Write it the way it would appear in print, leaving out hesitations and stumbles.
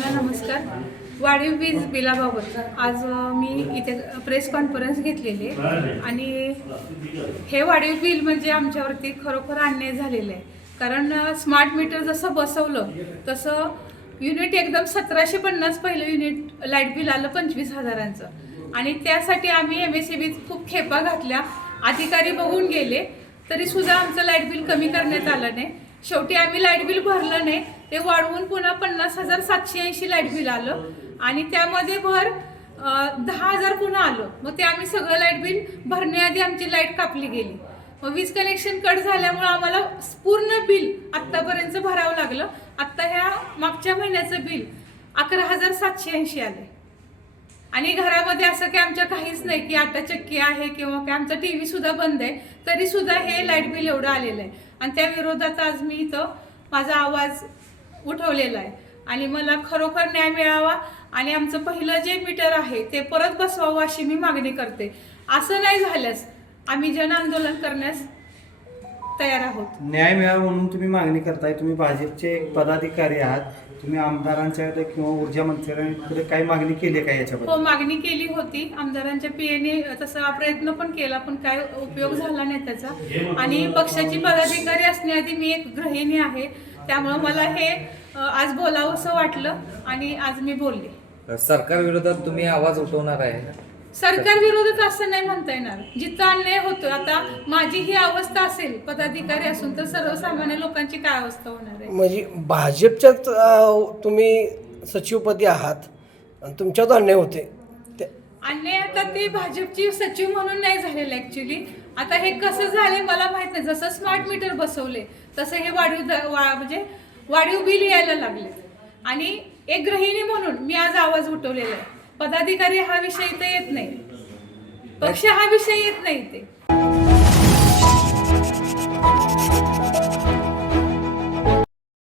सर्वांना नमस्कार. वाढीव वीज बिलाबाबत आज मी इथे प्रेस कॉन्फरन्स घेतलेली आहे आणि हे वाढीव बिल म्हणजे आमच्यावरती खरोखर अन्याय झालेला आहे. कारण स्मार्ट मीटर जसं बसवलं तसं युनिट एकदम 1750 पहिलं युनिट लाईट बिल आलं 25,000चं आणि त्यासाठी आम्ही MSEBीत खूप खेपा घातल्या. अधिकारी बघून गेले तरीसुद्धा आमचं लाईट बिल कमी करण्यात आलं नाही. शेवटी आम्ही लाईट बिल भरलं नाही, ते वाढवून पुन्हा 50,780 लाईट बिल आलं आणि त्यामध्ये भर 10,000 पुन्हा आलं. मग ते आम्ही सगळं लाईट बिल भरण्याआधी आमची लाईट कापली गेली. मग वीज कनेक्शन कट झाल्यामुळे आम्हाला पूर्ण बिल आत्तापर्यंत भरावं लागलं. आत्ता ह्या मागच्या महिन्याचं बिल 11,780 आले आणि घरामध्ये असं की आमच्या काहीच नाही की आटा चक्की आहे किंवा काय, आमचा TV सुद्धा बंद आहे, तरी सुद्धा हे लाईट बिल एवढं आलेलं आहे. आणि त्या विरोधात आज मी इथं माझा आवाज उठवलेला आहे आणि मला खरोखर न्याय मिळावा आणि आमचं पहिलं जे मीटर आहे ते परत बसवावं अशी मी मागणी करते. असं नाही झाल्यास आम्ही जन आंदोलन करण्यास तयार आहोत. न्याय मिळावा म्हणून तुम्ही मागणी करताय. तुम्ही भाजपचे पदाधिकारी आहात, तुम्ही आमदारांच्याकडे किंवा ऊर्जा मंत्र्यांकडे काही मागणी केली का याच्याबद्दल? हो, मागणी केली होती. आमदारांच्या PAने तसा प्रयत्न पण केला पण काय उपयोग झाला नाही त्याचा. आणि पक्षाची पदाधिकारी असण्याआधी मी एक गृहिणी आहे, त्यामुळे मला हे आज बोलावंसं वाटलं आणि आज मी बोलले. सरकार विरोधात तुम्ही आवाज उठवणार आहे? सरकार विरोधात असं नाही म्हणता येणार. जिथं अन्याय होतो, आता माझी ही अवस्था असेल पदाधिकारी असून तर सर्वसामान्य लोकांची काय अवस्था होणार आहे? म्हणजे भाजपच्याच तुम्ही सचिवपदी आहात आणि तुमच्यावर अन्याय होते. अन्याय आता ते भाजपची सचिव म्हणून नाही झालेलं ऍक्च्युली. आता हे कसं झाले मला माहित नाही. जसं स्मार्ट मीटर बसवले तसं हे म्हणजे वाढीव बिल यायला लागले आणि एक गृहिणी म्हणून मी आज आवाज उठवलेला आहे. पदाधिकारी हा विषय इथे येत नाही, पक्ष हा विषय येत नाही इथे.